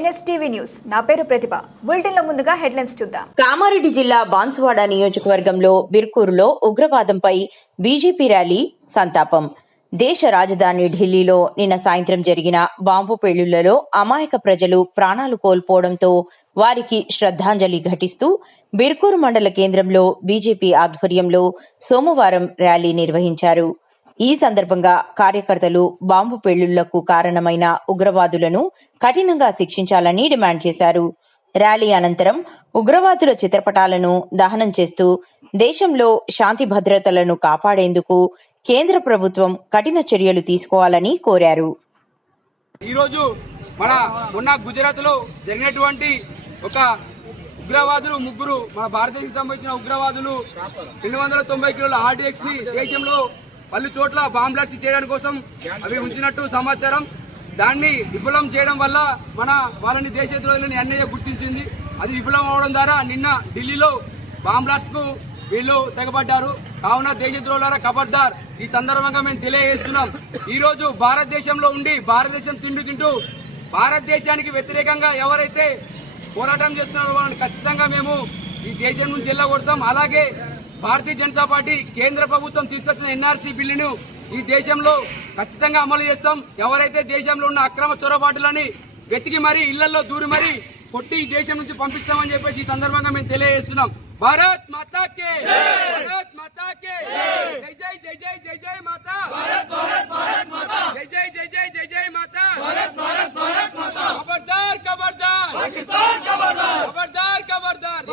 NSTV news. నా పేరు ప్రతిభ. బులెటిన్లో ముందుగా హెడ్లైన్స్ చూద్దాం. కామారెడ్డి జిల్లా బాన్సువాడ నియోజకవర్గంలో బిర్కూరులో ఉగ్రవాదంపై బీజేపీ ర్యాలీ సంతాపం. దేశ రాజధాని ఢిల్లీలో నిన్న సాయంత్రం జరిగిన బాంబు పేలుళ్ళలో అమాయక ప్రజలు ప్రాణాలు కోల్పోవడంతో వారికి శ్రద్ధాంజలి ఘటిస్తూ బిర్కూరు మండల కేంద్రంలో బీజేపీ ఆధ్వర్యంలో సోమవారం ర్యాలీ నిర్వహించారు. ఈ సందర్భంగా కార్యకర్తలు బాంబు పెళ్ళుళ్ళకు కారణమైన ఉగ్రవాదులను కఠినంగా శిక్షించాలని డిమాండ్ చేశారు. ర్యాలీ అనంతరం ఉగ్రవాదుల చిత్రపటాలను దహనం చేస్తూ దేశంలో శాంతి భద్రతలను కాపాడేందుకు కేంద్ర ప్రభుత్వం కఠిన చర్యలు తీసుకోవాలని కోరారు. ఈరోజు మన మొన్న గుజరాత్లో జరిగినటువంటి ఒక ఉగ్రవాదులు ముగ్గురు మన భారతదేశం సంబంధించిన ఉగ్రవాదులు రెండు వందల తొంభై కిలోల ఆర్డీఎక్స్ని దేశంలో పలు చోట్ల బాంబ్ బ్లాస్ట్ చేయడానికి కోసం అవి ఉంచినట్టు సమాచారం. దాన్ని విఫలం చేయడం వల్ల మన వాళ్ళని దేశద్రోహులని ఎన్ఐఏ గుర్తించింది. అది విఫలం అవడం ద్వారా నిన్న ఢిల్లీలో బాంబ్ బ్లాస్ట్కు వీళ్ళు తెగబడ్డారు. కావున దేశద్రోహులారా కబర్దార్ ఈ సందర్భంగా మేము తెలియజేస్తున్నాం. ఈ రోజు భారతదేశంలో ఉండి భారతదేశం తిండి తింటూ భారతదేశానికి వ్యతిరేకంగా ఎవరైతే పోరాటం చేస్తున్నారో వాళ్ళని ఖచ్చితంగా మేము ఈ దేశం నుంచి వెళ్ళగొడతాం అలాగే భారతీయ జనతా పార్టీ కేంద్ర ప్రభుత్వం తీసుకొచ్చిన ఎన్ఆర్సీ బిల్లును ఈ దేశంలో ఖచ్చితంగా అమలు చేస్తాం. ఎవరైతే దేశంలో ఉన్న అక్రమ చొరబాటులని వెతికి మరీ ఇళ్ళలో దూరి మరీ కొట్టి ఈ దేశం నుంచి పంపిస్తామని చెప్పేసి ఈ సందర్భంగా మేము తెలియజేస్తున్నాం. భారత్ మాతా కే భారత్ మాతా కే జై జై జై జై జై జై మాతా! జై జై జై జై జై జై మాతా! ఖబర్దార్ ఖబర్దార్ ఖబర్దార్ ఖబర్దార్ ఖబర్దార్